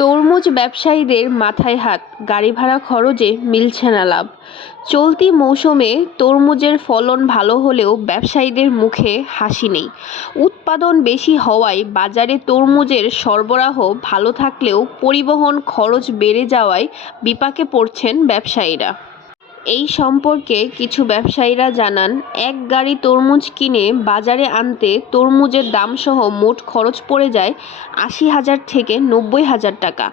তরমুজ ব্যবসায়ীদের মাথায় হাত, গাড়ি ভাড়া খরচে মিলছে না লাভ। চলতি মৌসুমে তরমুজের ফলন ভালো হলেও ব্যবসায়ীদের মুখে হাসি নেই। উৎপাদন বেশি হওয়ায় বাজারে তরমুজের সরবরাহ ভালো থাকলেও পরিবহন খরচ বেড়ে যাওয়ায় বিপাকে পড়ছেন ব্যবসায়ীরা। এই সম্পর্কে কিছু ব্যবসায়ীরা জানান, এক গাড়ি তরমুজ কিনে বাজারে আনতে তরমুজের দামসহ মোট খরচ পড়ে যায় ৮০,০০০ থেকে ৯০,০০০ টাকা।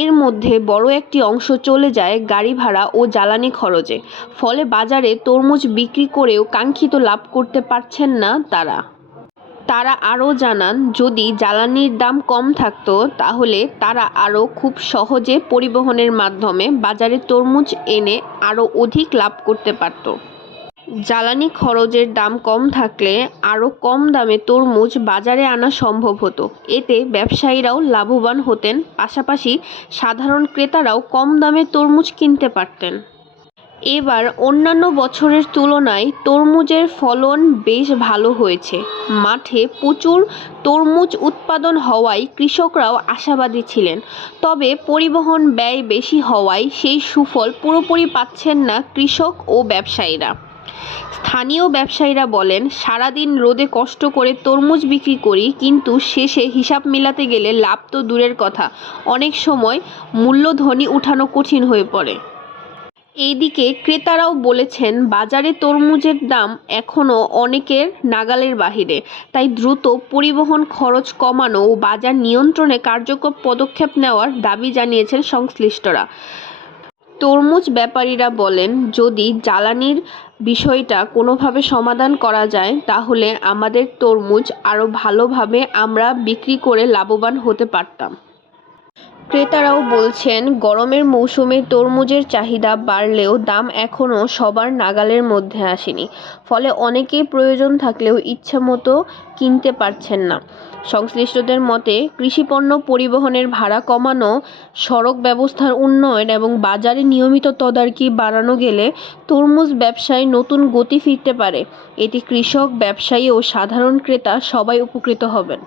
এর মধ্যে বড় একটি অংশ চলে যায় গাড়ি ভাড়া ও জ্বালানি খরচে। ফলে বাজারে তরমুজ বিক্রি করেও কাঙ্ক্ষিত লাভ করতে পারছেন না তারা। তারা আরও জানান, যদি জ্বালানির দাম কম থাকতো তাহলে তারা আরও খুব সহজে পরিবহনের মাধ্যমে বাজারে তরমুজ এনে আরও অধিক লাভ করতে পারত। জ্বালানি খরচের দাম কম থাকলে আরও কম দামে তরমুজ বাজারে আনা সম্ভব হতো। এতে ব্যবসায়ীরাও লাভবান হতেন, পাশাপাশি সাধারণ ক্রেতারাও কম দামে তরমুজ কিনতে পারতেন। এবার অন্যান্য বছরের তুলনায় তরমুজের ফলন বেশ ভালো হয়েছে। মাঠে প্রচুর তরমুজ উৎপাদন হওয়ায় কৃষকরাও আশাবাদী ছিলেন। তবে পরিবহন ব্যয় বেশি হওয়ায় সেই সুফল পুরোপুরি পাচ্ছেন না কৃষক ও ব্যবসায়ীরা। স্থানীয় ব্যবসায়ীরা বলেন, সারাদিন রোদে কষ্ট করে তরমুজ বিক্রি করি, কিন্তু শেষে হিসাব মেলাতে গেলে লাভ তো দূরের কথা, অনেক সময় মূলধনই উঠানো কঠিন হয়ে পড়ে। এইদিকে ক্রেতারাও বলেছেন, বাজারে তরমুজের দাম এখনও অনেকের নাগালের বাহিরে। তাই দ্রুত পরিবহন খরচ কমানো ও বাজার নিয়ন্ত্রণে কার্যকর পদক্ষেপ নেওয়ার দাবি জানিয়েছেন সংশ্লিষ্টরা। তরমুজ ব্যাপারীরা বলেন, যদি জ্বালানির বিষয়টা কোনোভাবে সমাধান করা যায় তাহলে আমাদের তরমুজ আরও ভালোভাবে আমরা বিক্রি করে লাভবান হতে পারতাম। ক্রেতারাও বলছেন, গরমের মৌসুমে তরমুজের চাহিদা বাড়লেও দাম এখনও সবার নাগালের মধ্যে আসেনি। ফলে অনেকেই প্রয়োজন থাকলেও ইচ্ছামতো কিনতে পারছেন না। সংশ্লিষ্টদের মতে, কৃষিপণ্য পরিবহনের ভাড়া কমানো, সড়ক ব্যবস্থার উন্নয়ন এবং বাজারে নিয়মিত তদারকি বাড়ানো গেলে তরমুজ ব্যবসায় নতুন গতি ফিরতে পারে। এতে কৃষক, ব্যবসায়ী ও সাধারণ ক্রেতা সবাই উপকৃত হবেন।